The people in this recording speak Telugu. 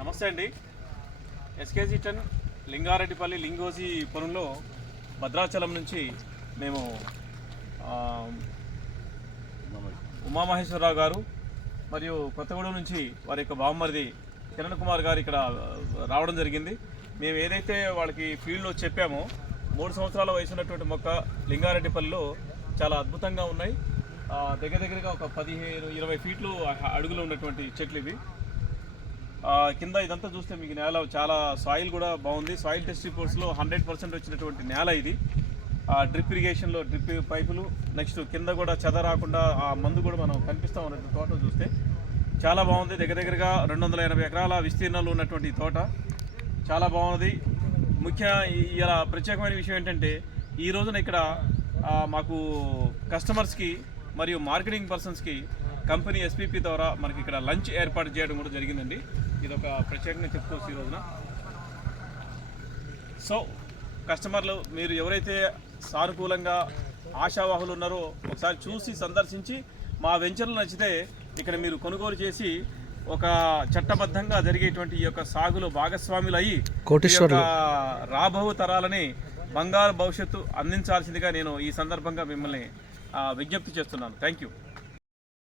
నమస్తే అండి. ఎస్కేజీ 10 లింగారెడ్డిపల్లి లింగోజీ పొలంలో భద్రాచలం నుంచి మేము ఉమామహేశ్వరరావు గారు మరియు కొత్తగూడెం నుంచి వారి యొక్క బామ్మరిది కిరణ్ కుమార్ గారు ఇక్కడ రావడం జరిగింది. మేము ఏదైతే వాళ్ళకి ఫీల్డ్లో చెప్పామో 3 సంవత్సరాల వయసు ఉన్నటువంటి మొక్క లింగారెడ్డిపల్లిలో చాలా అద్భుతంగా ఉన్నాయి. దగ్గరగా ఒక 15-20 ఫీట్లు అడుగులు ఉన్నటువంటి చెట్లు ఇవి. కింద ఇదంతా చూస్తే మీకు నేల చాలా సాయిల్ కూడా బాగుంది. సాయిల్ టెస్ట్ రిపోర్ట్స్లో 100% వచ్చినటువంటి నేల ఇది. డ్రిప్ ఇరిగేషన్లో డ్రిప్ పైపులు, నెక్స్ట్ కింద కూడా చెద రాకుండా ఆ మందు కూడా మనం కనిపిస్తూ ఉన్నటువంటి తోట చూస్తే చాలా బాగుంది. దగ్గరగా 280 ఎకరాల విస్తీర్ణంలో ఉన్నటువంటి తోట చాలా బాగుంది. ఇలా ప్రత్యేకమైన విషయం ఏంటంటే ఈ రోజున ఇక్కడ మాకు కస్టమర్స్కి మరియు మార్కెటింగ్ పర్సన్స్కి కంపెనీ ఎస్పీపీ ద్వారా మనకి ఇక్కడ లంచ్ ఏర్పాటు చేయడం కూడా జరిగిందండి. ఇది ఒక ప్రత్యేకంగా చెప్పుకోవచ్చు ఈ రోజున. సో కస్టమర్లు మీరు ఎవరైతే సానుకూలంగా ఆశావాహులు ఉన్నారో ఒకసారి చూసి సందర్శించి మా వెంచర్లు నచ్చితే ఇక్కడ మీరు కొనుగోలు చేసి ఒక చట్టబద్ధంగా జరిగేటువంటి ఈ యొక్క సాగులో భాగస్వాములు అయ్యి రాబో తరాలని బంగారు భవిష్యత్తు అందించాల్సిందిగా నేను ఈ సందర్భంగా మిమ్మల్ని విజ్ఞప్తి చేస్తున్నాను. Thank you.